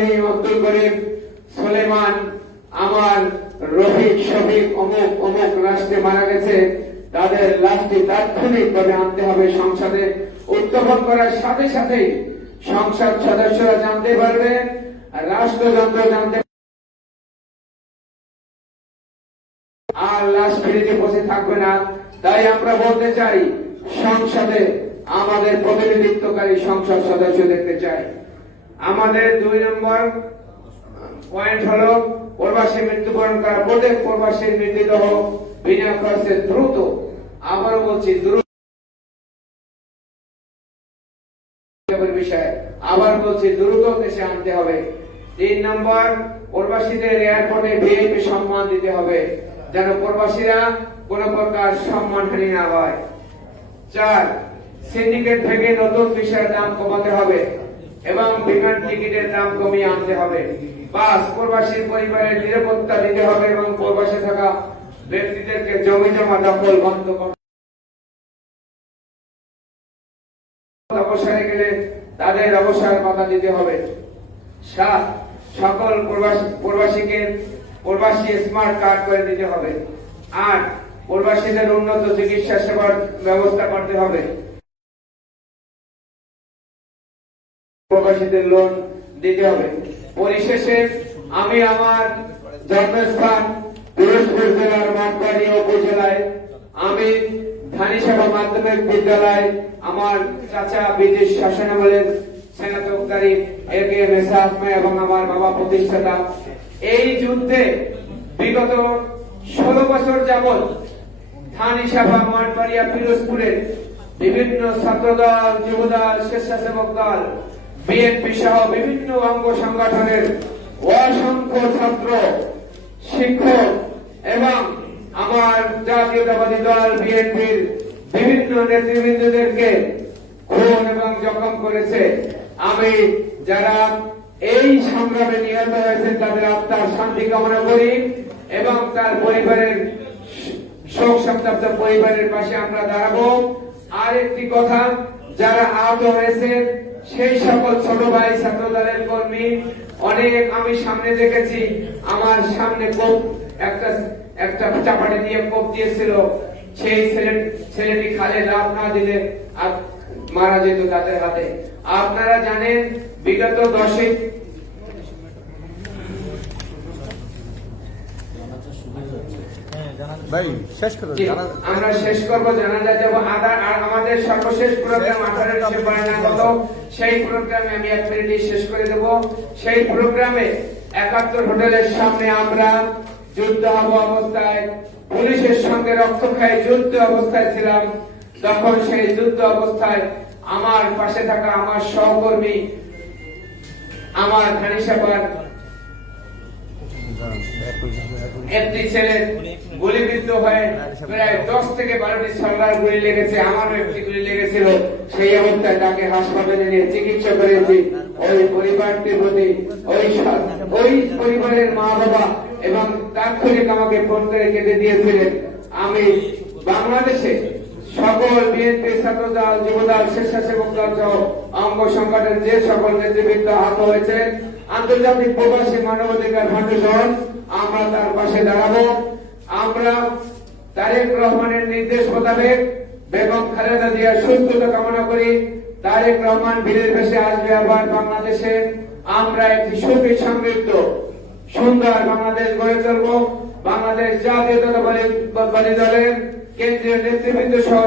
রহিম আব্দুল করিম সুলেমান আমার রফিক, শফিক অমুক অমুক রাষ্ট্রে মারা গেছে। তাদের লাশটি তাৎক্ষণিক ভাবে আনতে হবে সংসদে। উত্থাপন করার সাথে সাথেই সংসদ সদস্যরা জানতে পারবে, রাষ্ট্রযন্ত্র জানতে আর লাশ ফিরিতে বসে থাকবে না। তাই আমরা বলতে চাই, সংসদে আমাদের প্রতিনিধিত্বকারী সংসদ সদস্য দেখতে চাই। আমাদের দুই নম্বর পয়েন্ট হলো প্রবাসী মৃত্যুবরণ করা প্রত্যেক প্রবাসীর মৃতদেহ বিনা খরচে দ্রুত, আবারও বলছি, দ্রুত আবার বলছি, দ্রুত দেশে আনতে হবে। তিন নম্বর, প্রবাসীদের এয়ারপোর্টে ভিআইপি সম্মান দিতে হবে, যেন প্রবাসীরা কোন প্রকার সম্মানহানি না হয়। চার সিন্ডিকেট থেকে নতুন বিষয়ের দাম কমাতে হবে। এবং বিমান টিকিটের দাম কমিয়ে আনতে হবে। পাঁচ প্রবাসী পরিবারের নিরাপত্তা দিতে হবে এবং প্রবাসে থাকা ব্যক্তিদেরকে জমি জমা দখল বন্ধ অবসরে গেলে তাদের অবসর কথা দিতে হবে। সাত, সকল প্রবাসীকে প্রবাসী স্মার্ট কার্ড করে দিতে হবে। আট, প্রবাসীদের উন্নত চিকিৎসা সেবার ব্যবস্থা করতে হবে। প্রবাসীদের লোন দিতে হবে। পরিশেষে আমি আমার জন্মস্থান জেলার মাঠবাড়ি উপজেলায়, আমি ধানিসভা মাধ্যমিক বিদ্যালয় আমার চাচা ব্রিটিশ শাসনামলের এবং আমার বাবা প্রতিষ্ঠাতা। এই যুদ্ধে বিগত ষোলো বছর যাবৎ ধানিসভা মাঠবাড়িয়া পিরোজপুরের বিভিন্ন ছাত্রদল, যুবদল, স্বেচ্ছাসেবক দল বিএনপি সহ বিভিন্ন অঙ্গ সংগঠনের অসংখ্য ছাত্র, শিক্ষক এবং আমার জাতীয়তাবাদী দল বিএনপির বিভিন্ন নেতৃবৃন্দদেরকে খুন এবং জখম করেছে। আমি যারা এই সংগ্রামে নিহত হয়েছেন, তাদের আত্মার শান্তি কামনা করি এবং তার পরিবারের শোক সন্তপ্ত পরিবারের পাশে আমরা দাঁড়াবো। আর একটি কথা, যারা আহত হয়েছে সেই সকল ছোট ভাই ছাত্র দলের কর্মী, অনেক আমি সামনে দেখেছি, আমার সামনে কোপ, একটা একটা চাপাটি দিয়ে কোপ দিয়েছিল। সেই ছেলে, ছেলেটি খালে লাভ না দিলে মারা যেত তাদের হাতে। আপনারা জানেন, বিগত দশই ভাই শেষ করো আমরা শেষ করব জানাজা যাব আদা আর আমাদের সর্বশেষ প্রোগ্রাম আঠারো ডিসেম্বরে গত সেই প্রোগ্রামে আমি এক মিনিটে শেষ করে দেব। সেই প্রোগ্রামে একাত্তর হোটেলের সামনে আমরা যুদ্ধ হব অবস্থায়। পুলিশের সঙ্গে রক্ত খায় যুদ্ধ অবস্থায় ছিলাম। তখন সেই যুদ্ধ অবস্থায় আমার পাশে থাকা আমার সহকর্মী আমার খানিসাবার একটি ছেলে গুলিবিদ্ধ হয়ে প্রায় দশ থেকে বারোটি সরকার গুলি লেগেছে, আমারও একটি গুলি লেগেছিল। সেই অবস্থায় তাকে হাসপাতালে নিয়ে চিকিৎসা করেছি। ওই পরিবারটির প্রতি, ওই ওই পরিবারের মা বাবা এবং তাৎক্ষণিক আমাকে ফোন করে কেটে দিয়েছিলেন। আমি বাংলাদেশে সকল বিএনপি ছাত্র দল যুব দল স্বেচ্ছাসেবক দল সহ অঙ্গ সংগঠনের যে সকল নেতৃবৃন্দ আহত হয়েছে আন্তর্জাতিক প্রবাসী মানবাধিকার ফাউন্ডেশন, আমরা তার পাশে দাঁড়াবো। আমরা তারেক রহমানের নির্দেশ মোতাবেক বেগম খালেদা জিয়ার সুস্থতা কামনা করি। তারেক রহমান বীরের ভেসে আসবে আবার বাংলাদেশে। আমরা একটি সুখী, সমৃদ্ধ, সুন্দর বাংলাদেশ গড়ে তুলব। বাংলাদেশ জাতীয়তাবাদী দলের কেন্দ্রীয় নেতৃবৃন্দ সহ